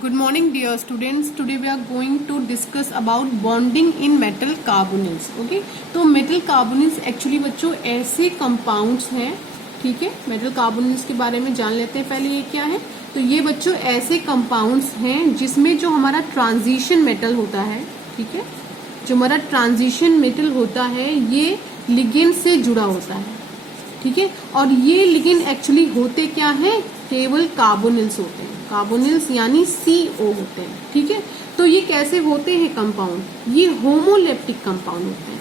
Good morning, dear students. Today we are going to discuss about bonding in metal carbonyls. Okay, तो metal carbonyls actually बच्चों ऐसे compounds हैं, ठीक है. Metal carbonyls के बारे में जान लेते हैं पहले ये क्या है. तो ये बच्चों ऐसे कंपाउंड्स हैं जिसमें जो हमारा ट्रांजिशन मेटल होता है, ठीक है, जो हमारा ट्रांजिशन मेटल होता है ये लिगेंड से जुड़ा होता है, ठीक है. और ये लिगेंड एक्चुअली होते क्या है, केवल कार्बोनिल्स होते हैं. कार्बोनिल्स यानी CO होते हैं, ठीक है. तो ये कैसे होते हैं कंपाउंड, ये होमोलेप्टिक कंपाउंड होते हैं.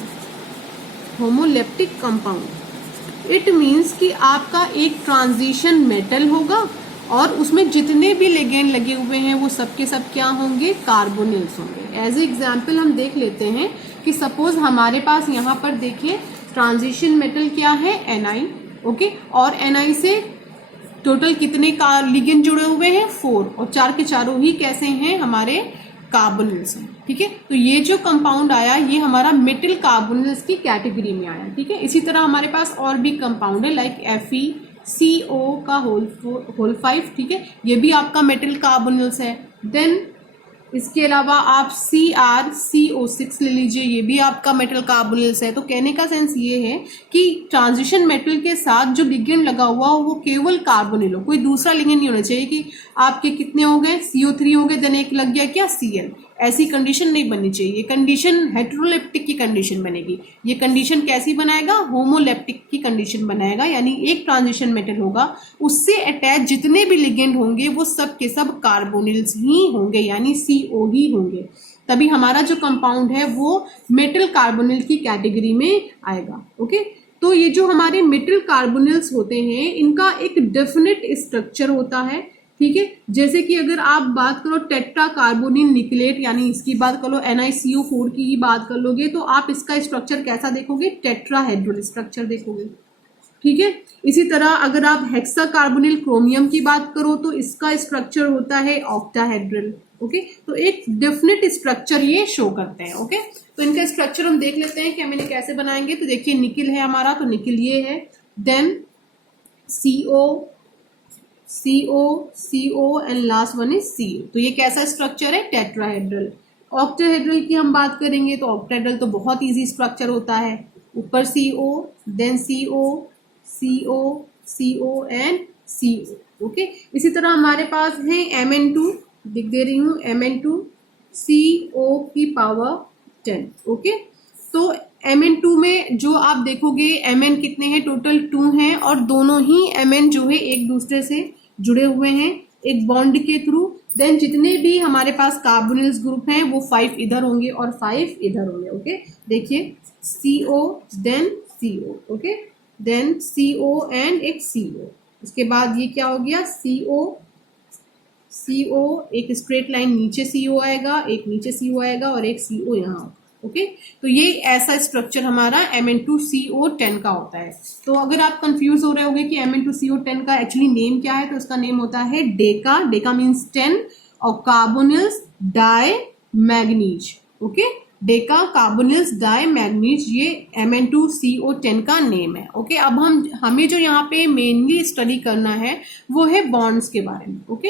होमोलेप्टिक कंपाउंड इट मीन्स कि आपका एक ट्रांजिशन मेटल होगा और उसमें जितने भी लिगेंड लगे हुए हैं वो सब के सब क्या होंगे, कार्बोनिल्स होंगे. एज ए एग्जाम्पल हम देख लेते हैं कि सपोज हमारे पास यहाँ पर देखिए ट्रांजिशन मेटल क्या है, Ni, ओके. और Ni से टोटल कितने का लिगेंड जुड़े हुए हैं, 4, और 4 के चारों ही कैसे हैं, हमारे कार्बोनिल्स हैं, ठीक है. तो ये जो कंपाउंड आया ये हमारा मेटल कार्बोनिल्स की कैटेगरी में आया, ठीक है. इसी तरह हमारे पास और भी कंपाउंड है लाइक FeCO का होल 5, ठीक है, ये भी आपका मेटल कार्बोनिल्स है. देन इसके अलावा आप CrCO6 ले लीजिए, ये भी आपका मेटल कार्बोनिल्स है. तो कहने का सेंस ये है कि ट्रांजिशन मेटल के साथ जो लिगेंड लगा हुआ हो वो केवल कार्बोनिल हो, कोई दूसरा लिगेंड नहीं होना चाहिए कि आपके कितने हो गए, CO3 हो गए, देन एक लग गया क्या, Cl. ऐसी कंडीशन नहीं बननी चाहिए. ये कंडीशन हेटेरोलेप्टिक की कंडीशन बनेगी. ये कंडीशन कैसी बनाएगा, होमोलेप्टिक की कंडीशन बनाएगा. यानी एक ट्रांजिशन मेटल होगा उससे अटैच जितने भी लिगेंड होंगे वो सब के सब कार्बोनिल्स ही होंगे, यानी CO ही होंगे. तभी हमारा जो कंपाउंड है वो मेटल कार्बोनिल की कैटेगरी में आएगा. ओके, तो ये जो हमारे मेटल कार्बोनिल्स होते हैं इनका एक डेफिनेट स्ट्रक्चर होता है, ठीक है. जैसे कि अगर आप बात करो टेट्रा कार्बोनिल निकलेट, यानी इसकी बात करो NiCO4 की ही बात कर लोगे तो आप इसका स्ट्रक्चर कैसा देखोगे, टेट्राहेड्रल स्ट्रक्चर देखोगे, ठीक है. इसी तरह अगर आप हेक्सा कार्बोनिल क्रोमियम की बात करो तो इसका स्ट्रक्चर होता है ऑक्टाहेड्रल. ओके, तो एक डेफिनेट स्ट्रक्चर ये शो करते हैं. ओके, तो इनका स्ट्रक्चर हम देख लेते हैं कि हम इन्हें कैसे बनाएंगे. तो देखिए निकिल है हमारा, तो निकिल ये है, then CO and last one is CO. तो ये कैसा स्ट्रक्चर है, टेट्राहेड्रल. ऑक्टाहेड्रल की हम बात करेंगे तो ऑक्टाहेड्रल तो बहुत इजी स्ट्रक्चर होता है, ऊपर CO, then CO and CO. Okay, इसी तरह हमारे पास है Mn2, लिख दे रही हूँ Mn2 CO की पावर 10. ओके, तो Mn2 में जो आप देखोगे Mn कितने हैं, टोटल 2 हैं और दोनों ही Mn जो है एक दूसरे से जुड़े हुए हैं एक बॉन्ड के थ्रू. देन जितने भी हमारे पास कार्बोनिल्स ग्रुप हैं वो 5 इधर होंगे और 5 इधर होंगे. ओके, देखिए CO then CO, okay, then CO and एक CO. उसके बाद ये क्या हो गया, CO एक स्ट्रेट लाइन नीचे CO आएगा, एक नीचे CO आएगा और एक CO यहाँ. ओके, तो ये ऐसा स्ट्रक्चर हमारा Mn2CO10 का होता है. तो अगर आप कंफ्यूज हो रहे होंगे कि Mn2CO10 का एक्चुअली नेम क्या है, तो इसका नेम होता है डेका. डेका मीन्स 10 और carbonyls di manganese. Okay, deca carbonyls di manganese, ये Mn2CO10 का नेम है. ओके, अब हमें जो यहाँ पे मेनली स्टडी करना है वो है बॉन्ड्स के बारे में. ओके,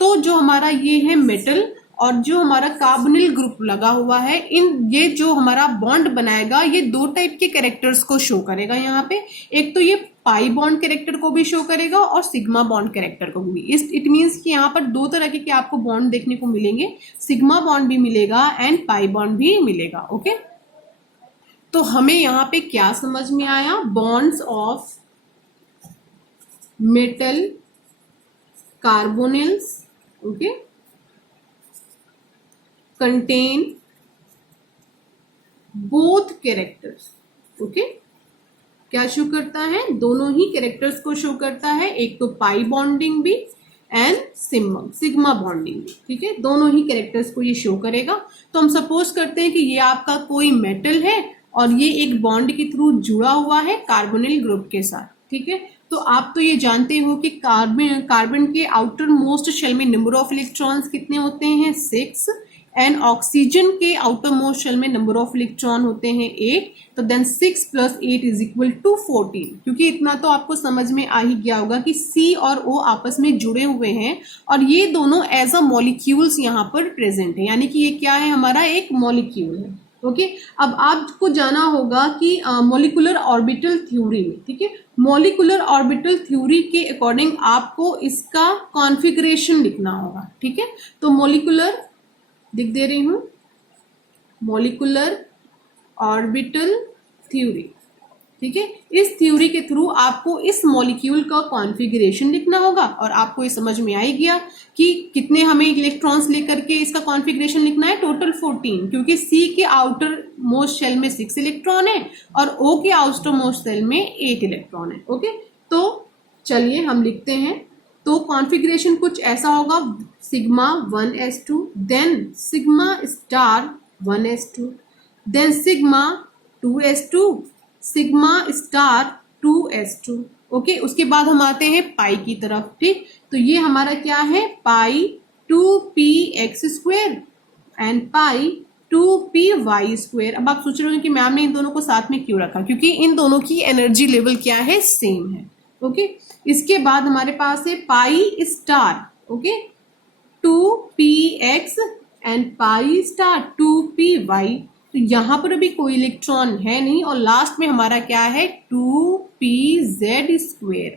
तो जो हमारा ये है मेटल और जो हमारा कार्बोनिल ग्रुप लगा हुआ है, ये जो हमारा बॉन्ड बनाएगा ये 2 टाइप के कैरेक्टर्स को शो करेगा यहाँ पे. एक तो ये पाई बॉन्ड कैरेक्टर को भी शो करेगा और सिग्मा बॉन्ड कैरेक्टर को भी. इट मीन्स कि यहाँ पर 2 तरह के आपको बॉन्ड देखने को मिलेंगे, सिग्मा बॉन्ड भी मिलेगा एंड पाई बॉन्ड भी मिलेगा. ओके, तो हमें यहाँ पे क्या समझ में आया, bonds of metal carbonyls, okay, contain both characters. Okay, क्या शो करता है, दोनों ही कैरेक्टर्स को शो करता है, एक तो पाई बॉन्डिंग भी एंड सिग्मा बॉन्डिंग भी, ठीक है, दोनों ही कैरेक्टर्स को ये शो करेगा. तो हम सपोज करते हैं कि ये आपका कोई मेटल है और ये एक बॉन्ड के थ्रू जुड़ा हुआ है कार्बोनिल ग्रुप के साथ, ठीक है. तो आप तो ये जानते हो कि कार्बन के आउटर मोस्ट शेल में नंबर ऑफ इलेक्ट्रॉन्स कितने होते हैं, 6, एंड ऑक्सीजन के आउटर मोस्ट शेल में नंबर ऑफ इलेक्ट्रॉन होते हैं 8, तो देन 6 + 8 = 14। क्योंकि इतना तो आपको समझ में आ ही गया होगा कि C और O आपस में जुड़े हुए हैं और ये दोनों एज अ मॉलिक्यूल्स यहाँ पर प्रेजेंट है, यानी कि ये क्या है, हमारा एक मॉलिक्यूल है। ओके अब आपको जाना होगा कि मॉलिक्यूलर ऑर्बिटल थ्योरी में, ठीक है, मॉलिक्यूलर ऑर्बिटल थ्योरी के अकॉर्डिंग आपको इसका कॉन्फ़िगरेशन लिखना होगा। ठीक है, तो मॉलिक्यूलर लिख दे रही हूं, मॉलिक्यूलर ऑर्बिटल थ्योरी। ठीक है, इस थ्योरी के थ्रू आपको इस मॉलिक्यूल का कॉन्फ़िगरेशन लिखना होगा और आपको ये समझ में आ ही गया कि कितने हमें इलेक्ट्रॉन्स लेकर के इसका कॉन्फ़िगरेशन लिखना है, टोटल 14, क्योंकि C के आउटर मोस्ट शेल में 6 इलेक्ट्रॉन है और O के आउटर मोस्ट शेल में 8 इलेक्ट्रॉन है। ओके, तो चलिए हम लिखते हैं। तो कॉन्फ़िगरेशन कुछ ऐसा होगा, sigma 1s2, then sigma star 1s2, then sigma 2s2, sigma star 2s2। Okay, उसके बाद हम आते हैं पाई की तरफ। ठीक, तो ये हमारा क्या है, पाई 2px² एंड पाई 2py²। अब आप सोच रहे हो कि मैम ने इन दोनों को साथ में क्यों रखा, क्योंकि इन दोनों की एनर्जी लेवल क्या है, सेम है। ओके, इसके बाद हमारे पास है pi star, okay, 2px and pi star 2py। तो यहां पर अभी कोई इलेक्ट्रॉन है नहीं और लास्ट में हमारा क्या है, 2pz²।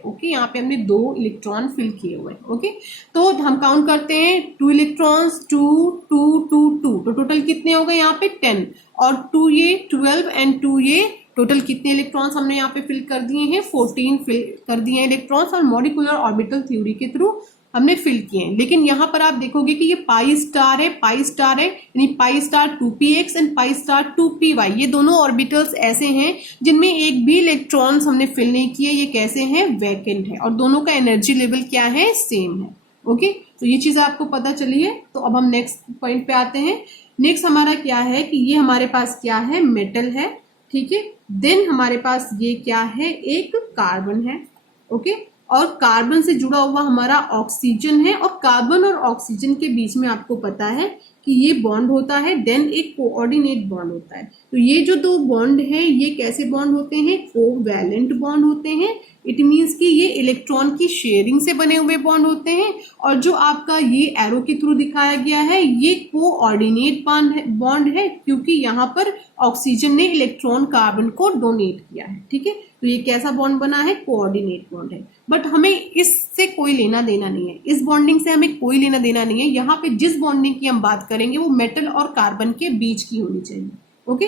ओके, यहाँ पे हमने 2 इलेक्ट्रॉन फिल किए हुए हैं। ओके, तो हम काउंट करते हैं, 2 इलेक्ट्रॉन्स, 2 2 2 2, तो टोटल कितने हो गए यहाँ पे 10, और 2 ये 12 एंड 2 ये, टोटल कितने इलेक्ट्रॉन्स हमने यहाँ पे फिल कर दिए हैं, 14 फिल कर दिए हैं इलेक्ट्रॉन्स और मॉलिक्यूलर ऑर्बिटल थ्योरी के थ्रू हमने फिल किए हैं। लेकिन यहाँ पर आप देखोगे कि ये पाई स्टार है, पाई स्टार है, यानी pi star 2px and pi star 2py, ये दोनों ऑर्बिटल्स ऐसे हैं जिनमें एक भी इलेक्ट्रॉन्स हमने फिल नहीं किए। ये कैसे हैं, वैकेंट है और दोनों का एनर्जी लेवल क्या है, सेम है। ओके, तो ये चीज आपको पता चली है। तो अब हम नेक्स्ट पॉइंट पे आते हैं। नेक्स्ट हमारा क्या है कि ये हमारे पास क्या है, मेटल है। ठीक है, देन हमारे पास ये क्या है, एक कार्बन है। ओके, और कार्बन से जुड़ा हुआ हमारा ऑक्सीजन है और कार्बन और ऑक्सीजन के बीच में आपको पता है कि ये बॉन्ड होता है, देन एक कोऑर्डिनेट बॉन्ड होता है। तो ये जो 2 बॉन्ड है ये कैसे बॉन्ड होते हैं, कोवैलेंट बॉन्ड होते हैं। इट मीन्स कि ये इलेक्ट्रॉन की शेयरिंग से बने हुए बॉन्ड होते हैं। और जो आपका ये एरो के थ्रू दिखाया गया है ये कोऑर्डिनेट बॉन्ड है, क्योंकि यहाँ पर ऑक्सीजन ने इलेक्ट्रॉन कार्बन को डोनेट किया है। ठीक है, तो ये कैसा बॉन्ड बना है, कोऑर्डिनेट बॉन्ड है। बट हमें इससे कोई लेना देना नहीं है, इस बॉन्डिंग से हमें कोई लेना देना नहीं है। यहाँ पे जिस बॉन्डिंग की हम बात करेंगे वो मेटल और कार्बन के बीच की होनी चाहिए। ओके,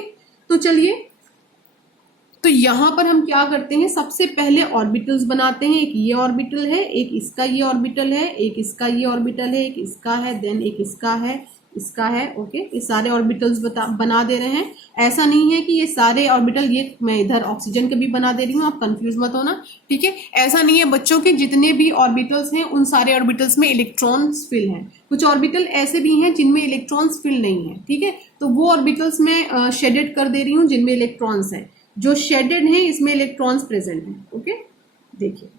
तो चलिए, तो यहां पर हम क्या करते हैं, सबसे पहले ऑर्बिटल्स बनाते हैं। एक ये ऑर्बिटल है, एक इसका ये ऑर्बिटल है, एक इसका ये ऑर्बिटल है, एक इसका है, देन एक इसका है, इसका है। ओके, ये सारे ऑर्बिटल्स बना दे रहे हैं। ऐसा नहीं है कि ये सारे ऑर्बिटल, ये मैं इधर ऑक्सीजन के भी बना दे रही हूँ, आप कंफ्यूज मत होना। ठीक है, ऐसा नहीं है बच्चों के, जितने भी ऑर्बिटल्स हैं उन सारे ऑर्बिटल्स में इलेक्ट्रॉन्स फिल हैं। कुछ ऑर्बिटल ऐसे भी हैं जिनमें इलेक्ट्रॉन्स फिल नहीं है। ठीक है, तो वो ऑर्बिटल्स मैं शेडेड कर दे रही हूँ जिनमें इलेक्ट्रॉन्स हैं। जो शेडेड हैं इसमें इलेक्ट्रॉन्स प्रेजेंट हैं। ओके, देखिए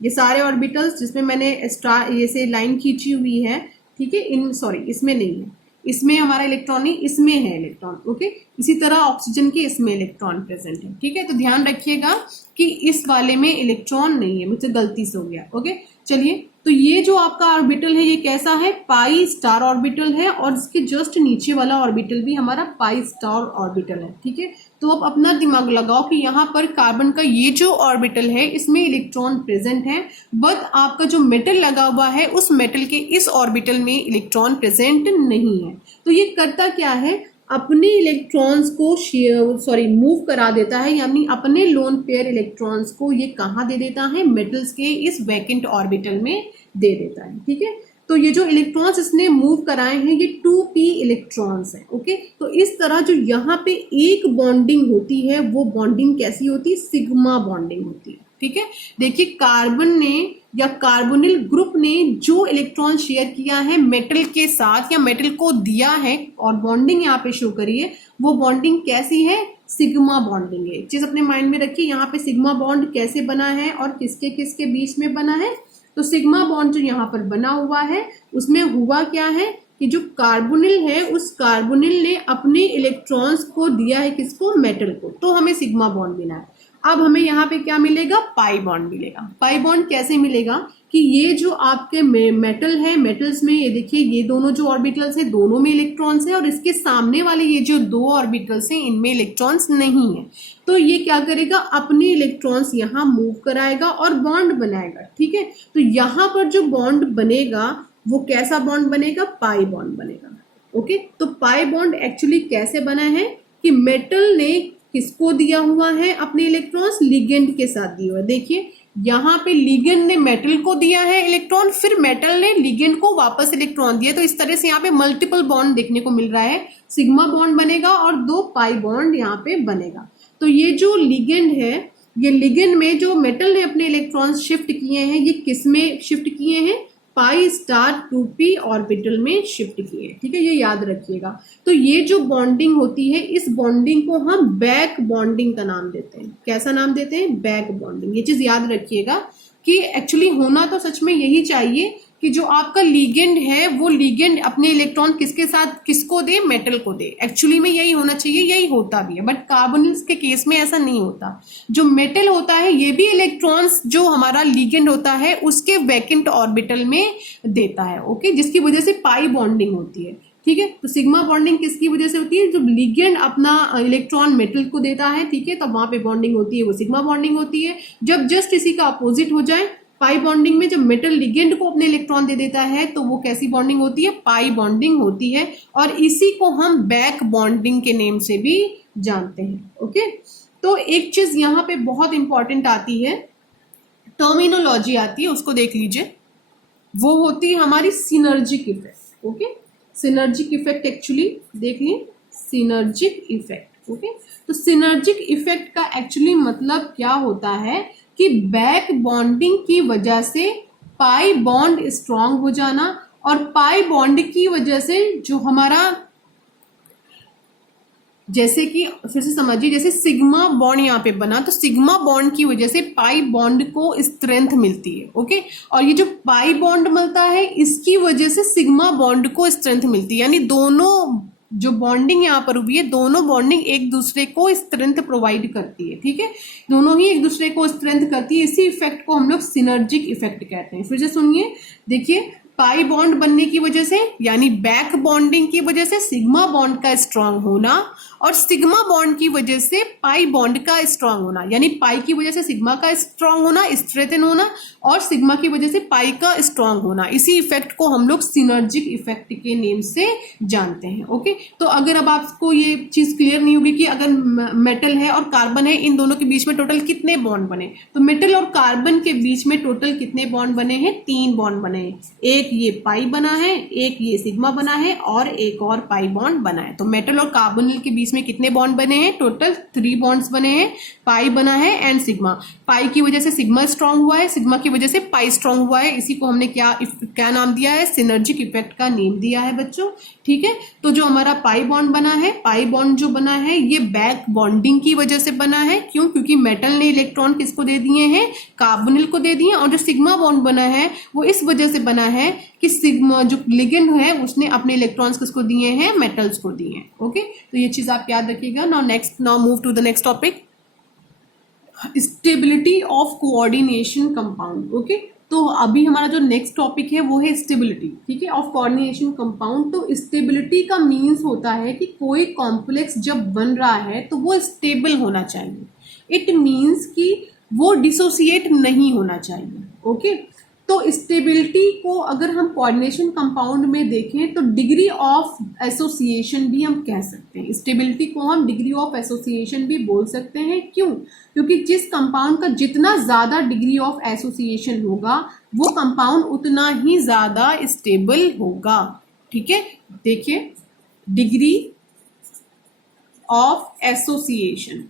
ये सारे ऑर्बिटल्स जिसमें मैंने स्टार ये से लाइन खींची हुई है। ठीक है, इसमें नहीं है, इसमें हमारा इलेक्ट्रॉन नहीं, इसमें है इलेक्ट्रॉन। ओके, इसी तरह ऑक्सीजन के इसमें इलेक्ट्रॉन प्रेजेंट है। ठीक है, तो ध्यान रखिएगा कि इस वाले में इलेक्ट्रॉन नहीं है, मुझसे गलती से हो गया। ओके, चलिए, तो ये जो आपका ऑर्बिटल है ये कैसा है, पाई स्टार ऑर्बिटल है और इसके जस्ट नीचे वाला ऑर्बिटल भी हमारा पाई स्टार ऑर्बिटल है। ठीक है, तो आप अपना दिमाग लगाओ कि यहाँ पर कार्बन का ये जो ऑर्बिटल है इसमें इलेक्ट्रॉन प्रेजेंट है, बट आपका जो मेटल लगा हुआ है उस मेटल के इस ऑर्बिटल में इलेक्ट्रॉन प्रेजेंट नहीं है। तो ये करता क्या है, अपने इलेक्ट्रॉन्स को मूव करा देता है, यानी अपने लोन पेयर इलेक्ट्रॉन्स को ये कहाँ दे देता है, मेटल्स के इस वैकेंट ऑर्बिटल में दे देता है। ठीक है, तो ये जो इलेक्ट्रॉन्स इसने मूव कराए हैं ये 2p इलेक्ट्रॉन्स हैं। ओके, तो इस तरह जो यहाँ पे एक बॉन्डिंग होती है वो बॉन्डिंग कैसी होती है, सिग्मा बॉन्डिंग होती है। ठीक है, देखिए कार्बन ने या कार्बोनिल ग्रुप ने जो इलेक्ट्रॉन शेयर किया है मेटल के साथ या मेटल को दिया है और बॉन्डिंग यहाँ पे शो करिए, वो बॉन्डिंग कैसी है, सिग्मा बॉन्डिंग है। एक चीज अपने माइंड में रखिए, यहाँ पे सिग्मा बॉन्ड कैसे बना है और किसके किसके बीच में बना है। तो सिग्मा बॉन्ड जो यहाँ पर बना हुआ है उसमें हुआ क्या है कि जो कार्बोनिल है उस कार्बोनिल ने अपने इलेक्ट्रॉन्स को दिया है किसको, मेटल को, तो हमें सिग्मा बॉन्ड मिला है। अब हमें यहाँ पे क्या मिलेगा, पाई बॉन्ड मिलेगा। पाई बॉन्ड कैसे मिलेगा कि ये जो आपके मेटल है, मेटल्स में ये देखिए ये दोनों जो ऑर्बिटल्स है दोनों में इलेक्ट्रॉन्स है और इसके सामने वाले ये जो दो ऑर्बिटल्स हैं इनमें इलेक्ट्रॉन्स नहीं है। तो ये क्या करेगा, अपने इलेक्ट्रॉन्स यहाँ मूव कराएगा और बॉन्ड बनाएगा। ठीक है, तो यहाँ पर जो बॉन्ड बनेगा वो कैसा बॉन्ड बनेगा, पाई बॉन्ड बनेगा। ओके, तो पाई बॉन्ड एक्चुअली कैसे बना है कि मेटल ने किसको दिया हुआ है अपने इलेक्ट्रॉन्स, लिगेंड के साथ दिया हुआ है। देखिए यहाँ पे लिगेंड ने मेटल को दिया है इलेक्ट्रॉन, फिर मेटल ने लिगेंड को वापस इलेक्ट्रॉन दिया, तो इस तरह से यहाँ पे मल्टीपल बॉन्ड देखने को मिल रहा है। सिग्मा बॉन्ड बनेगा और दो पाई बॉन्ड यहाँ पे बनेगा। तो ये जो लिगेंड है, ये लिगेंड में जो मेटल ने अपने इलेक्ट्रॉन्स शिफ्ट किए हैं ये किस में शिफ्ट किए हैं, पाई स्टार 2p ऑर्बिटल में शिफ्ट किए। ठीक है, ये याद रखिएगा। तो ये जो बॉन्डिंग होती है इस बॉन्डिंग को हम बैक बॉन्डिंग का नाम देते हैं। कैसा नाम देते हैं, बैक बॉन्डिंग। ये चीज याद रखिएगा कि एक्चुअली होना तो सच में यही चाहिए कि जो आपका लिगेंड है वो लिगेंड अपने इलेक्ट्रॉन किसके साथ, किसको दे, मेटल को दे। एक्चुअली में यही होना चाहिए, यही होता भी है, बट कार्बोनिल्स के केस में ऐसा नहीं होता। जो मेटल होता है ये भी इलेक्ट्रॉन्स जो हमारा लिगेंड होता है उसके वैकेंट ऑर्बिटल में देता है। ओके, जिसकी वजह से पाई बॉन्डिंग होती है। ठीक है, तो सिग्मा बॉन्डिंग किसकी वजह से होती है, जब लिगेंड अपना इलेक्ट्रॉन मेटल को देता है, ठीक है, तब वहां पे बॉन्डिंग होती है, वो सिग्मा बॉन्डिंग होती है। जब जस्ट इसी का अपोजिट हो जाए, पाई बॉन्डिंग में जब मेटल लिगेंड को अपने इलेक्ट्रॉन दे देता है तो वो कैसी बॉन्डिंग होती है, पाई बॉन्डिंग होती है, और इसी को हम बैक बॉन्डिंग के नेम से भी जानते हैं। ओके, तो एक चीज यहाँ पे बहुत इंपॉर्टेंट आती है, टर्मिनोलॉजी आती है, उसको देख लीजिए। वो होती है हमारी synergic effect. Okay, synergic effect actually देख लीजिए, सिनर्जिक इफेक्ट। ओके, तो सिनर्जिक इफेक्ट का एक्चुअली मतलब क्या होता है कि बैक बॉन्डिंग की वजह से पाई बॉन्ड स्ट्रांग हो जाना, और पाई बॉन्ड की वजह से जो हमारा, जैसे कि फिर से समझिए, जैसे सिग्मा बॉन्ड यहाँ पे बना तो सिग्मा बॉन्ड की वजह से पाई बॉन्ड को स्ट्रेंथ मिलती है। ओके, और ये जो पाई बॉन्ड मिलता है इसकी वजह से सिग्मा बॉन्ड को स्ट्रेंथ मिलती है, यानी दोनों जो बॉन्डिंग यहाँ पर हुई है दोनों बॉन्डिंग एक दूसरे को स्ट्रेंथ प्रोवाइड करती है। ठीक है, दोनों ही एक दूसरे को स्ट्रेंथ करती है। इसी इफेक्ट को हम लोग सिनर्जिक इफेक्ट कहते हैं। फिर से सुनिए, देखिए पाई बॉन्ड बनने की वजह से यानी बैक बॉन्डिंग की वजह से सिग्मा बॉन्ड का स्ट्रांग होना, और सिग्मा बॉन्ड की वजह से पाई बॉन्ड का स्ट्रांग होना, यानी पाई की वजह से सिग्मा का स्ट्रांग होना, स्ट्रेथन होना, और सिग्मा की वजह से पाई का स्ट्रांग होना। इसी इफेक्ट को हम लोग सिनर्जिक इफेक्ट के नेम से जानते हैं। ओके, तो अगर अब आपको ये चीज क्लियर नहीं होगी कि अगर मेटल है और कार्बन है इन दोनों के बीच में टोटल कितने बॉन्ड बने, तो मेटल और कार्बन के बीच में टोटल कितने बॉन्ड बने हैं, 3 बॉन्ड बने हैं। एक ये पाई बना है, एक ये सिग्मा बना है, और एक और पाई बॉन्ड बना है। तो मेटल और कार्बोनिल के बीच में कितने बॉन्ड बने हैं, टोटल 3 बॉन्ड्स बने हैं, पाई बना है एंड सिग्मा। पाई की वजह से सिग्मा स्ट्रांग हुआ है, सिग्मा की वजह से पाई स्ट्रांग हुआ है। इसी को हमने क्या नाम दिया है, सिनर्जिक इफेक्ट का नेम दिया है बच्चों। ठीक है, तो जो हमारा पाई बॉन्ड बना है, पाई बॉन्ड जो बना है ये बैक बॉन्डिंग की वजह से बना है। क्यों, क्योंकि मेटल ने इलेक्ट्रॉन किसको दे दिए हैं, कार्बोनिल को दे दिए, और जो सिग्मा बॉन्ड बना है वो इस वजह से बना है कि सिग्मा जो लिगेंड है उसने अपने इलेक्ट्रॉन्स किसको दिए हैं, मेटल्स को दिए हैं। ओके, तो ये चीज आप याद रखिएगा। Now move to the next topic, stability of coordination compound. Okay, तो अभी हमारा जो नेक्स्ट टॉपिक है वो है स्टेबिलिटी। ठीक है, ऑफ कोऑर्डिनेशन कंपाउंड। तो स्टेबिलिटी का मीन्स होता है कि कोई कॉम्प्लेक्स जब बन रहा है तो वो स्टेबल होना चाहिए। इट मीन्स कि वो डिसोसिएट नहीं होना चाहिए। ओके, तो स्टेबिलिटी को अगर हम कोऑर्डिनेशन कंपाउंड में देखें तो डिग्री ऑफ एसोसिएशन भी हम कह सकते हैं। स्टेबिलिटी को हम डिग्री ऑफ एसोसिएशन भी बोल सकते हैं। क्यों, क्योंकि जिस कंपाउंड का जितना ज्यादा डिग्री ऑफ एसोसिएशन होगा वो कंपाउंड उतना ही ज्यादा स्टेबल होगा। ठीक है, देखिए डिग्री ऑफ एसोसिएशन,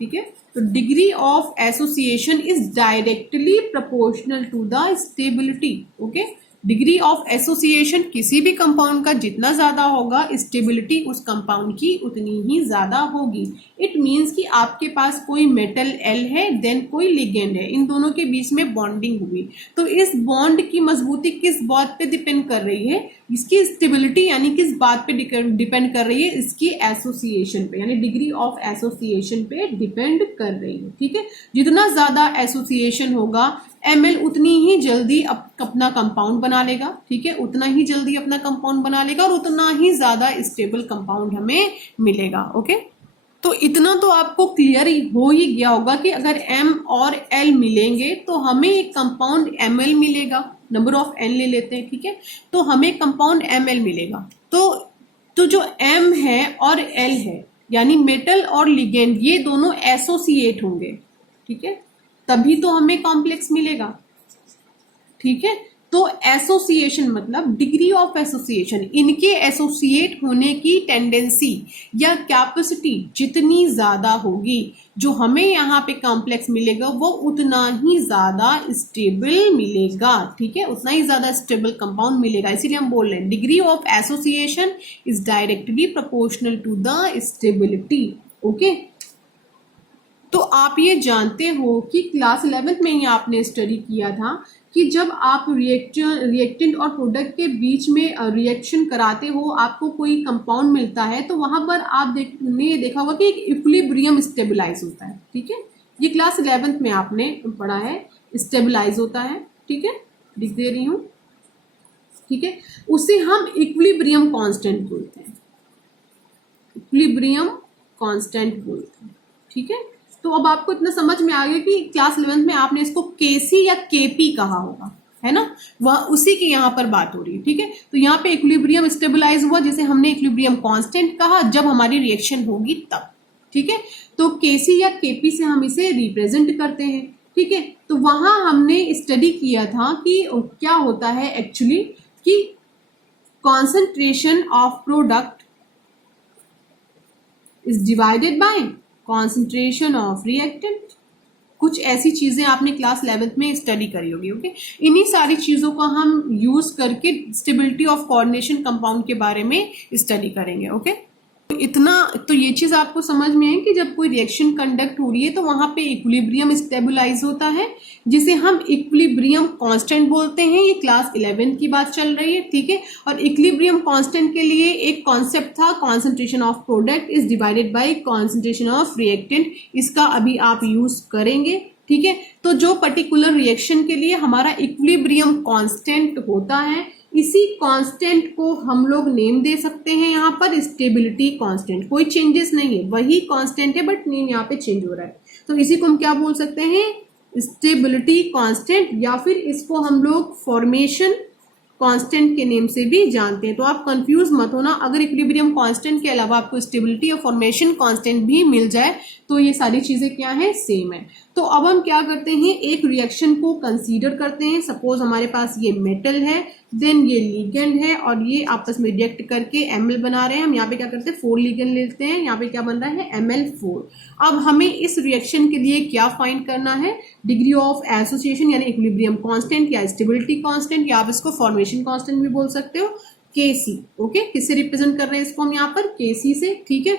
ठीक है, तो degree of association is directly proportional to the stability. Okay, degree of association किसी भी कंपाउंड का जितना ज्यादा होगा, स्टेबिलिटी उस कंपाउंड की उतनी ही ज्यादा होगी। इट मींस कि आपके पास कोई मेटल एल है, देन कोई लिगेंड है, इन दोनों के बीच में बॉन्डिंग हुई, तो इस बॉन्ड की मजबूती किस बात पे डिपेंड कर रही है? इसकी स्टेबिलिटी यानी किस बात पे डिपेंड कर रही है? इसकी एसोसिएशन पे, यानी डिग्री ऑफ एसोसिएशन पे डिपेंड कर रही है। ठीक है, जितना ज्यादा एसोसिएशन होगा, Ml उतनी ही जल्दी अपना कंपाउंड बना लेगा। ठीक है, उतना ही जल्दी अपना कंपाउंड बना लेगा और उतना ही ज्यादा स्टेबल कंपाउंड हमें मिलेगा। ओके, तो इतना तो आपको क्लियर हो ही गया होगा कि अगर M और L मिलेंगे तो हमें एक कंपाउंड Ml मिलेगा। नंबर ऑफ N ले लेते हैं। ठीक है, तो हमें कंपाउंड Ml मिलेगा। तो जो M है और L है, यानी मेटल और लिगेंड, ये दोनों एसोसिएट होंगे। ठीक है, तभी तो हमें कॉम्प्लेक्स मिलेगा। ठीक है, तो एसोसिएशन मतलब डिग्री ऑफ एसोसिएशन, इनके एसोसिएट होने की टेंडेंसी या कैपेसिटी जितनी ज्यादा होगी, जो हमें यहाँ पे कॉम्प्लेक्स मिलेगा वो उतना ही ज्यादा स्टेबल मिलेगा। ठीक है, उतना ही ज्यादा स्टेबल कंपाउंड मिलेगा। इसीलिए हम बोल रहे हैं degree of association is directly proportional to the stability. Okay, तो आप ये जानते हो कि क्लास 11th में ही आपने स्टडी किया था कि जब आप रिएक्टेंट और प्रोडक्ट के बीच में रिएक्शन कराते हो, आपको कोई कंपाउंड मिलता है, तो वहां पर आपने देखा होगा कि एक इक्विलिब्रियम स्टेबलाइज होता है। ठीक है, ये क्लास 11th में आपने पढ़ा है, स्टेबलाइज होता है। ठीक है, लिख दे रही हूं। ठीक है, उसे हम इक्विलिब्रियम कांस्टेंट बोलते हैं, इक्विलिब्रियम कांस्टेंट बोलते हैं। ठीक है, तो अब आपको इतना समझ में आ गया कि क्लास 11th में आपने इसको केसी या केपी कहा होगा, है ना, वह उसी की यहाँ पर बात हो रही है। ठीक है, तो यहाँ पे इक्विलिब्रियम स्टेबलाइज हुआ, जिसे हमने इक्विलिब्रियम कांस्टेंट कहा जब हमारी रिएक्शन होगी तब। ठीक है, तो केसी या केपी से हम इसे रिप्रेजेंट करते हैं। ठीक है, तो वहां हमने स्टडी किया था कि क्या होता है एक्चुअली, कि concentration of product is divided by concentration of reactant. कुछ ऐसी चीजें आपने क्लास 11th में स्टडी करी होगी। ओके, इन्हीं सारी चीजों का हम यूज करके स्टेबिलिटी ऑफ कोऑर्डिनेशन कंपाउंड के बारे में स्टडी करेंगे। ओके, तो इतना तो ये चीज आपको समझ में है कि जब कोई रिएक्शन कंडक्ट हो रही है तो वहां पे इक्विलिब्रियम स्टेबलाइज होता है, जिसे हम इक्विलिब्रियम कांस्टेंट बोलते हैं। ये क्लास 11 की बात चल रही है। ठीक है, और इक्विलिब्रियम कांस्टेंट के लिए एक कॉन्सेप्ट था, concentration of product is divided by concentration of reactant. इसका अभी आप यूज करेंगे। ठीक है, तो जो पर्टिकुलर रिएक्शन के लिए हमारा इक्विलिब्रियम कांस्टेंट होता है, इसी कांस्टेंट को हम लोग नेम दे सकते हैं यहाँ पर स्टेबिलिटी कांस्टेंट। कोई चेंजेस नहीं है, वही कांस्टेंट है, बट नेम यहाँ पे चेंज हो रहा है। तो इसी को हम क्या बोल सकते हैं? स्टेबिलिटी कांस्टेंट, या फिर इसको हम लोग फॉर्मेशन कांस्टेंट के नेम से भी जानते हैं। तो आप कंफ्यूज मत होना, अगर इक्विलिब्रियम कांस्टेंट के अलावा आपको स्टेबिलिटी और फॉर्मेशन कांस्टेंट भी मिल जाए तो ये सारी चीजें क्या है? सेम है। तो अब हम क्या करते हैं, एक रिएक्शन को कंसीडर करते हैं। सपोज हमारे पास ये मेटल है, देन ये लिगेंड है, और ये आपस में रिएक्ट करके Ml बना रहे हैं। हम यहाँ पे क्या करते हैं, 4 लिगेंड लेते हैं। यहाँ पे क्या बन रहा है, Ml4। अब हमें इस रिएक्शन के लिए क्या फाइंड करना है? डिग्री ऑफ एसोसिएशन यानी इक्विलिब्रियम कांस्टेंट या स्टेबिलिटी कांस्टेंट, या आप इसको फॉर्मेशन कांस्टेंट भी बोल सकते हो, Kc। ओके, किससे रिप्रेजेंट कर रहे हैं इसको हम यहाँ पर? Kc से। ठीक है,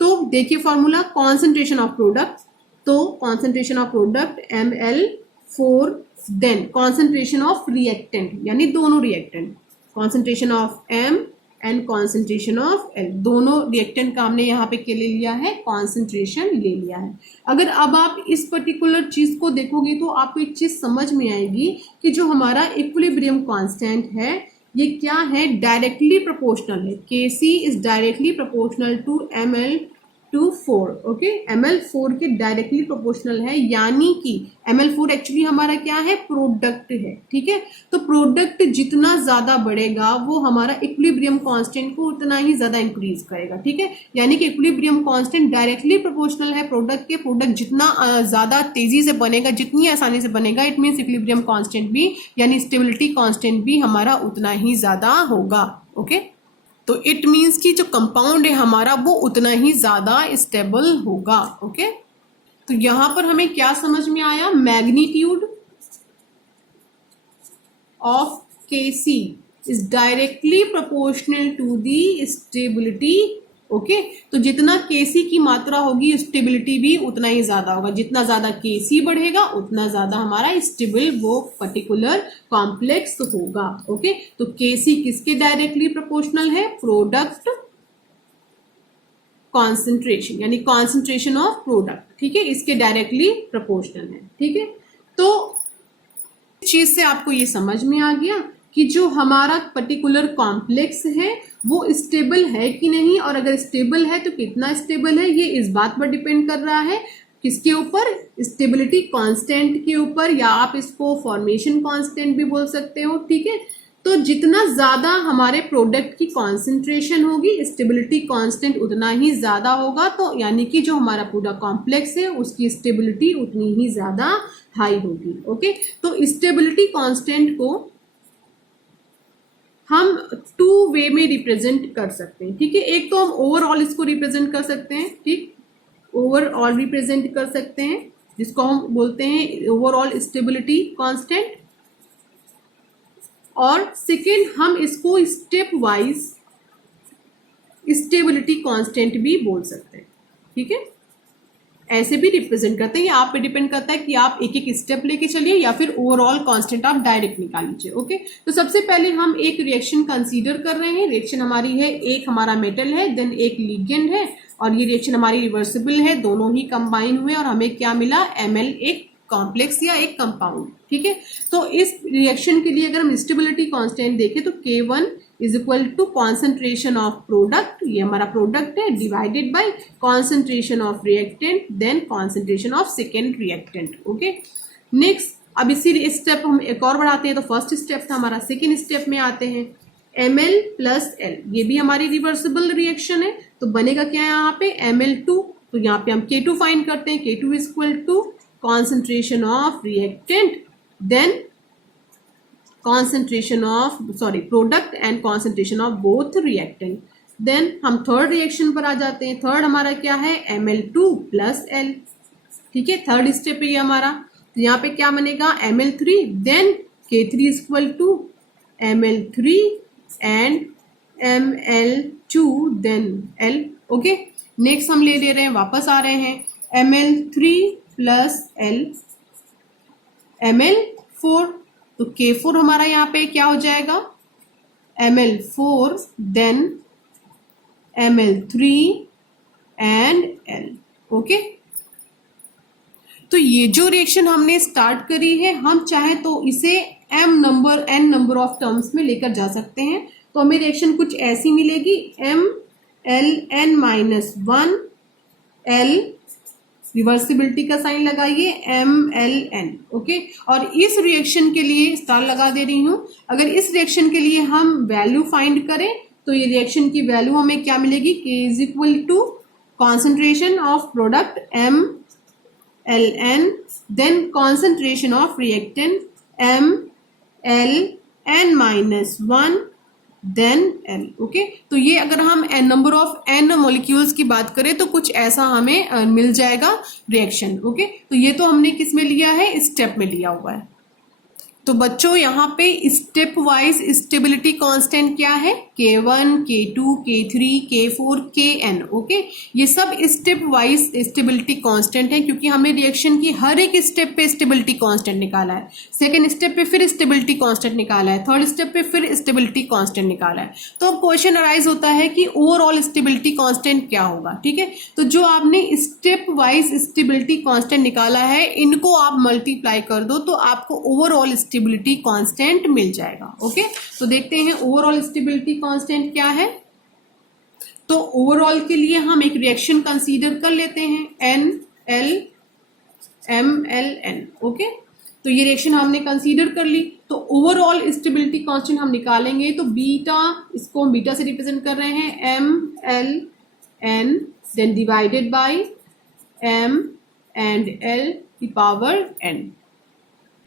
तो देखिए फॉर्मूला, कॉन्सेंट्रेशन ऑफ प्रोडक्ट, तो concentration of product Ml4, then concentration of reactant यानी दोनों reactant, concentration of M and concentration of L, दोनों रिएक्टेंट का हमने यहाँ पे क्या ले लिया है? कॉन्सेंट्रेशन ले लिया है। अगर अब आप इस पर्टिकुलर चीज को देखोगे तो आपको एक चीज समझ में आएगी कि जो हमारा इक्विलिब्रियम कांस्टेंट है ये क्या है? डायरेक्टली प्रोपोर्शनल है। Kc is directly proportional to Ml4। Okay, Ml4 के डायरेक्टली प्रोपोर्शनल है, यानी कि Ml4 एक्चुअली हमारा क्या है? प्रोडक्ट है। ठीक है, तो प्रोडक्ट जितना ज्यादा बढ़ेगा वो हमारा इक्विलिब्रियम कांस्टेंट को उतना ही ज्यादा इंक्रीज करेगा। ठीक है, यानी कि इक्विलिब्रियम कांस्टेंट डायरेक्टली प्रोपोर्शनल है प्रोडक्ट के। प्रोडक्ट जितना ज्यादा तेजी से बनेगा, जितनी आसानी से बनेगा, इट मीन्स इक्विलिब्रियम कांस्टेंट भी यानी स्टेबिलिटी कांस्टेंट भी हमारा उतना ही ज्यादा होगा। ओके, तो इट मीन्स कि जो कंपाउंड है हमारा वो उतना ही ज्यादा स्टेबल होगा। ओके, तो यहां पर हमें क्या समझ में आया? Magnitude of Kc is directly proportional to the stability. Okay तो जितना Kc की मात्रा होगी स्टेबिलिटी भी उतना ही ज्यादा होगा, जितना ज्यादा Kc बढ़ेगा उतना ज्यादा हमारा स्टेबल वो पर्टिकुलर कॉम्प्लेक्स होगा। ओके तो Kc किसके डायरेक्टली प्रोपोर्शनल है? प्रोडक्ट कॉन्सेंट्रेशन, यानी कॉन्सेंट्रेशन ऑफ प्रोडक्ट, ठीक है, इसके डायरेक्टली प्रोपोर्शनल है। ठीक है, तो इस चीज से आपको ये समझ में आ गया कि जो हमारा पर्टिकुलर कॉम्प्लेक्स है वो स्टेबल है कि नहीं, और अगर स्टेबल है तो कितना स्टेबल है, ये इस बात पर डिपेंड कर रहा है किसके ऊपर? स्टेबिलिटी कांस्टेंट के ऊपर, या आप इसको फॉर्मेशन कांस्टेंट भी बोल सकते हो। ठीक है, तो जितना ज्यादा हमारे प्रोडक्ट की कॉन्सेंट्रेशन होगी स्टेबिलिटी कांस्टेंट उतना ही ज्यादा होगा, तो यानी कि जो हमारा पूरा कॉम्प्लेक्स है उसकी स्टेबिलिटी उतनी ही ज्यादा हाई होगी। ओके तो स्टेबिलिटी कांस्टेंट को हम टू वे में रिप्रेजेंट कर सकते हैं। ठीक है, एक तो हम ओवरऑल इसको रिप्रेजेंट कर सकते हैं, ठीक, ओवरऑल रिप्रेजेंट कर सकते हैं जिसको हम बोलते हैं ओवरऑल स्टेबिलिटी कांस्टेंट, और सेकेंड हम इसको स्टेप वाइज स्टेबिलिटी कांस्टेंट भी बोल सकते हैं। ठीक है, ऐसे भी रिप्रेजेंट करते हैं, आप पे डिपेंड करता है कि आप एक एक स्टेप लेके चलिए या फिर ओवरऑल कांस्टेंट आप डायरेक्ट निकाल लीजिए। ओके तो सबसे पहले हम एक रिएक्शन कंसीडर कर रहे हैं। रिएक्शन हमारी है, एक हमारा मेटल है, देन एक लिगेंड है, और ये रिएक्शन हमारी रिवर्सिबल है, दोनों ही कंबाइन हुए और हमें क्या मिला? Ml, एक कॉम्प्लेक्स या एक कंपाउंड। ठीक है, तो इस रिएक्शन के लिए अगर हम स्टेबिलिटी कांस्टेंट देखें तो K1 is equal to concentration of product, ये हमारा प्रोडक्ट है, divided by concentration of reactant, then concentration of second reactant. Okay next, अब इसी स्टेप हम एक और बढ़ाते हैं, तो फर्स्ट स्टेप था हमारा, सेकेंड स्टेप में आते हैं Ml प्लस L, ये भी हमारी रिवर्सिबल रिएक्शन है, तो बनेगा क्या यहाँ पे? Ml2, तो यहाँ पे हम K2 फाइंड करते हैं, K2 is equal to concentration of reactant, then concentration of product and concentration of both reactant। then हम थर्ड रिएक्शन पर आ जाते हैं। थर्ड हमारा क्या है? Ml2 plus L। ठीक है, थर्ड स्टेप है ये हमारा, तो यहाँ पे क्या बनेगा? Ml3, then K3 is equal to Ml3 and Ml2 then L। Okay next हम ले रहे हैं, वापस आ रहे हैं, Ml3 प्लस L, Ml4, तो K4 हमारा यहाँ पे क्या हो जाएगा? Ml4 then Ml3 and L। Okay तो ये जो रिएक्शन हमने स्टार्ट करी है, हम चाहे तो इसे n नंबर ऑफ टर्म्स में लेकर जा सकते हैं, तो हमें रिएक्शन कुछ ऐसी मिलेगी, MLn-1 L, रिवर्सिबिलिटी का साइन लगाइए, MLN। ओके और इस रिएक्शन के लिए स्टार लगा दे रही हूं, अगर इस रिएक्शन के लिए हम वैल्यू फाइंड करें तो ये रिएक्शन की वैल्यू हमें क्या मिलेगी? K is equal to concentration of product MLN, then concentration of reactant MLn-1 then L। Okay तो ये अगर हम नंबर ऑफ n मॉलिक्यूल्स की बात करें तो कुछ ऐसा हमें मिल जाएगा रिएक्शन। ओके तो ये तो हमने किस में लिया है? स्टेप में लिया हुआ है। तो बच्चों यहाँ पे स्टेप वाइज स्टेबिलिटी कांस्टेंट क्या है? K1, K2, K3, K4, Kn। Okay ये सब स्टेप वाइज स्टेबिलिटी कांस्टेंट है, क्योंकि हमें रिएक्शन की हर एक स्टेप पे स्टेबिलिटी कांस्टेंट निकाला है, सेकंड स्टेप पे फिर स्टेबिलिटी कांस्टेंट निकाला है, थर्ड स्टेप पे फिर स्टेबिलिटी कांस्टेंट निकाला है। तो अब क्वेश्चन अराइज होता है कि ओवरऑल स्टेबिलिटी कांस्टेंट क्या होगा? ठीक है, तो जो आपने स्टेप वाइज स्टेबिलिटी कांस्टेंट निकाला है इनको आप मल्टीप्लाई कर दो तो आपको ओवरऑल स्टेबिलिटी कांस्टेंट मिल जाएगा। ओके तो देखते हैं ओवरऑल स्टेबिलिटी कांस्टेंट क्या है। तो ओवरऑल के लिए हम एक रिएक्शन कंसीडर कर लेते हैं, NLMLN। ओके तो ये रिएक्शन हमने कंसीडर कर ली, तो ओवरऑल स्टेबिलिटी कांस्टेंट हम निकालेंगे तो बीटा, इसको हम बीटा से रिप्रेजेंट कर रहे हैं, MLN then divided by M and L की पावर N।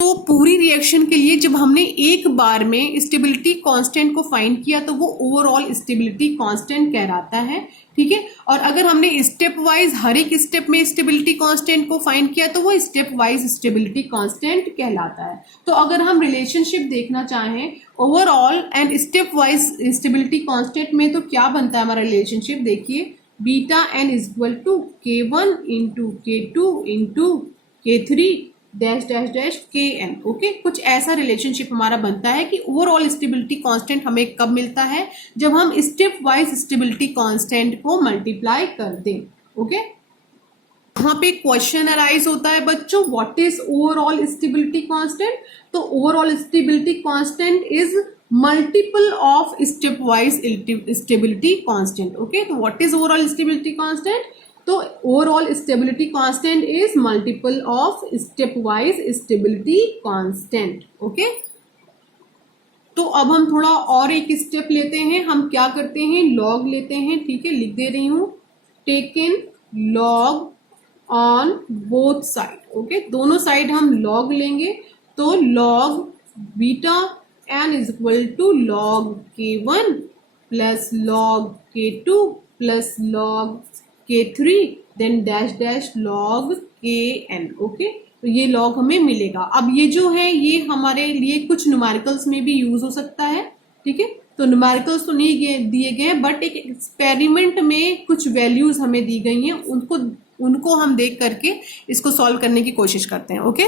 तो पूरी रिएक्शन के लिए जब हमने एक बार में स्टेबिलिटी कांस्टेंट को फाइंड किया तो वो ओवरऑल स्टेबिलिटी कांस्टेंट कहलाता है, ठीक है। और अगर हमने स्टेप वाइज हर एक स्टेप में स्टेबिलिटी कांस्टेंट को फाइंड किया तो वो स्टेप वाइज स्टेबिलिटी कांस्टेंट कहलाता है। तो अगर हम रिलेशनशिप देखना चाहें overall and stepwise stability constant में तो क्या बनता है हमारा रिलेशनशिप, देखिए beta n is equal to K1 into K2 into K3 dash dash dash Kn। Okay, कुछ ऐसा रिलेशनशिप हमारा बनता है कि ओवरऑल स्टेबिलिटी कांस्टेंट हमें कब मिलता है, जब हम स्टेप वाइज स्टेबिलिटी कांस्टेंट को मल्टीप्लाई कर दें। ओके, यहाँ पे क्वेश्चन अराइज होता है बच्चों, what is overall stability constant. तो overall stability constant is multiple of stepwise stability constant. Okay, तो what is overall stability constant, तो overall stability constant is multiple of stepwise stability constant. Okay, तो अब हम थोड़ा और एक step लेते हैं, हम क्या करते हैं लॉग लेते हैं, ठीक है, लिख दे रही हूं, take in log on both side. Okay, दोनों साइड हम लॉग लेंगे, तो log beta n is equal to log K1 plus log K2 plus log K3 then dash dash log Kn। Okay, तो ये लॉग हमें मिलेगा। अब ये जो है ये हमारे लिए कुछ न्यूमेरिकल्स में भी यूज हो सकता है, ठीक है। तो न्यूमेरिकल्स तो नहीं दिए गए हैं, बट एक एक्सपेरिमेंट में कुछ वैल्यूज हमें दी गई हैं, उनको हम देख करके इसको सॉल्व करने की कोशिश करते हैं। ओके,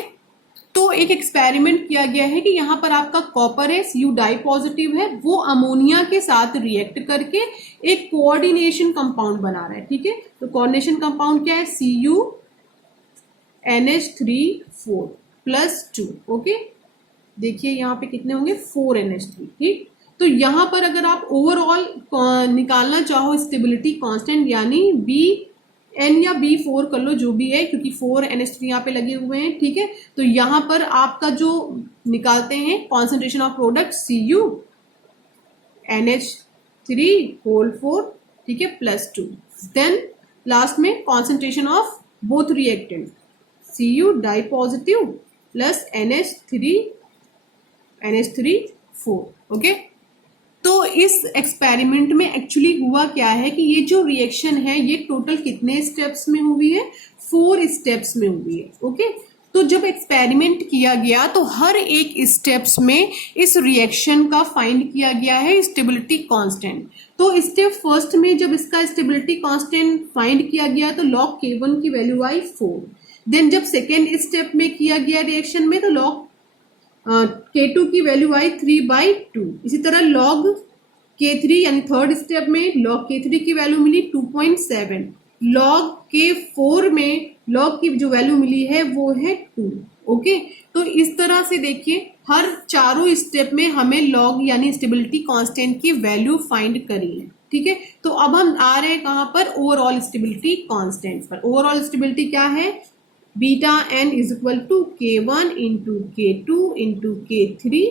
तो एक एक्सपेरिमेंट किया गया है कि यहाँ पर आपका कॉपर है, Cu डाई पॉजिटिव है, वो अमोनिया के साथ रिएक्ट करके एक कोऑर्डिनेशन कंपाउंड बना रहा है, ठीक है। तो कोऑर्डिनेशन कंपाउंड क्या है, Cu NH3 4+2। ओके, देखिए यहाँ पे कितने होंगे 4 NH3, ठीक। तो यहाँ पर अगर आप ओवरऑल निकालना चाहो स्टेबिलिटी कांस्टेंट यानी Bn या B4 कर लो, जो भी है, क्योंकि 4 NH3 यहाँ पे लगे हुए हैं, ठीक है। तो यहाँ पर आपका जो निकालते हैं concentration of product Cu NH3 whole 4, ठीक है, +2, देन लास्ट में concentration of both reactant Cu di positive plus NH3 4। Okay, तो इस एक्सपेरिमेंट में एक्चुअली हुआ क्या है कि ये जो रिएक्शन है ये टोटल कितने स्टेप्स में हुई है, 4 स्टेप्स में हुई है। ओके, तो जब एक्सपेरिमेंट किया गया तो हर एक स्टेप्स में इस रिएक्शन का फाइंड किया गया है स्टेबिलिटी कांस्टेंट। तो स्टेप फर्स्ट में जब इसका स्टेबिलिटी कांस्टेंट फाइंड किया गया तो लॉग K1 की वैल्यू आई 4। देन जब सेकेंड स्टेप में किया गया रिएक्शन में तो लॉग K2 की वैल्यू आई 3/2। इसी तरह लॉग K3 यानी थर्ड स्टेप में लॉग K3 की वैल्यू मिली 2.7। लॉग K4 में लॉग की जो वैल्यू मिली है वो है 2। ओके, तो इस तरह से देखिए हर चारों स्टेप में हमें लॉग यानी स्टेबिलिटी कांस्टेंट की वैल्यू फाइंड करी है, ठीक है। तो अब हम आ रहे हैं कहां पर, ओवरऑल स्टेबिलिटी कांस्टेंट पर। ओवरऑल स्टेबिलिटी क्या है, beta n is equal to K1 into K2 into K3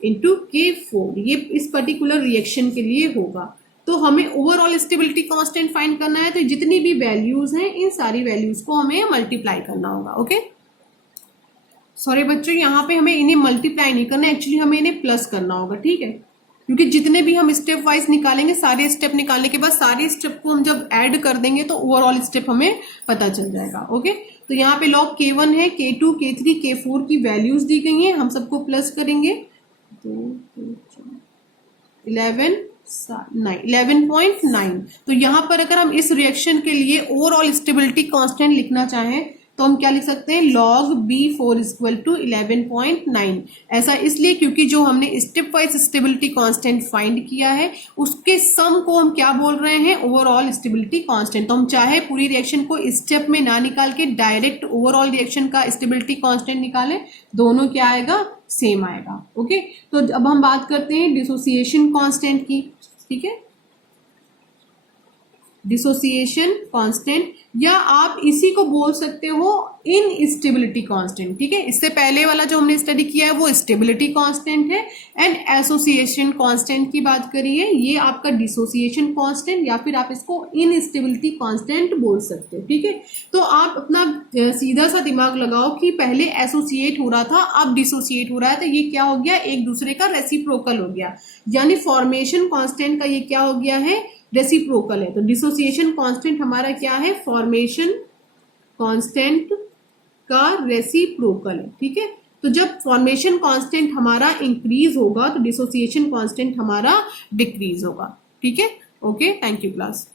into K4, ये इस पर्टिकुलर रिएक्शन के लिए होगा। तो हमें ओवरऑल स्टेबिलिटी कांस्टेंट फाइंड करना है, तो जितनी भी वैल्यूज हैं इन सारी वैल्यूज को हमें मल्टीप्लाई करना होगा। ओके, सॉरी बच्चों, यहाँ पे हमें इन्हें मल्टीप्लाई नहीं करना, एक्चुअली हमें इन्हें प्लस करना होगा, ठीक है, क्योंकि जितने भी हम स्टेप वाइज निकालेंगे सारे स्टेप निकालने के बाद सारे स्टेप को हम जब ऐड कर देंगे तो ओवरऑल स्टेप हमें पता चल जाएगा। ओके, तो यहाँ पे लॉग K1 है, K2 K3 K4 की वैल्यूज दी गई हैं, हम सबको प्लस करेंगे, 11.9। तो यहाँ पर अगर हम इस रिएक्शन के लिए ओवरऑल स्टेबिलिटी कांस्टेंट लिखना चाहें तो हम क्या लिख सकते हैं, लॉग B4 इक्वल टू 11.9। ऐसा इसलिए क्योंकि जो हमने step wise stability constant find किया है उसके सम को हम क्या बोल रहे हैं, ओवरऑल स्टेबिलिटी कांस्टेंट। तो हम चाहे पूरी रिएक्शन को स्टेप में ना निकाल के डायरेक्ट ओवरऑल रिएक्शन का स्टेबिलिटी कांस्टेंट निकालें, दोनों क्या आएगा, सेम आएगा। ओके, तो अब हम बात करते हैं डिसोसिएशन कांस्टेंट की, ठीक है। डिसोसिएशन कांस्टेंट, या आप इसी को बोल सकते हो इनस्टेबिलिटी कांस्टेंट। ठीक है, इससे पहले वाला जो हमने स्टडी किया है वो स्टेबिलिटी कांस्टेंट है, एंड एसोसिएशन कांस्टेंट की बात करिए ये आपका डिसोसिएशन कांस्टेंट, या फिर आप इसको इनस्टेबिलिटी कांस्टेंट बोल सकते हो। ठीक है, तो आप अपना सीधा सा दिमाग लगाओ कि पहले एसोसिएट हो रहा था, अब डिसोसिएट हो रहा है, तो ये क्या हो गया, एक दूसरे का रेसिप्रोकल हो गया, यानी फॉर्मेशन कांस्टेंट का ये क्या हो गया है, रेसिप्रोकल है। तो डिसोसिएशन कांस्टेंट हमारा क्या है, फॉर्मेशन कांस्टेंट का रेसिप्रोकल है। ठीक है, तो जब फॉर्मेशन कांस्टेंट हमारा इंक्रीज होगा तो डिसोसिएशन कांस्टेंट हमारा डिक्रीज होगा। ठीक है, ओके, थैंक यू क्लास।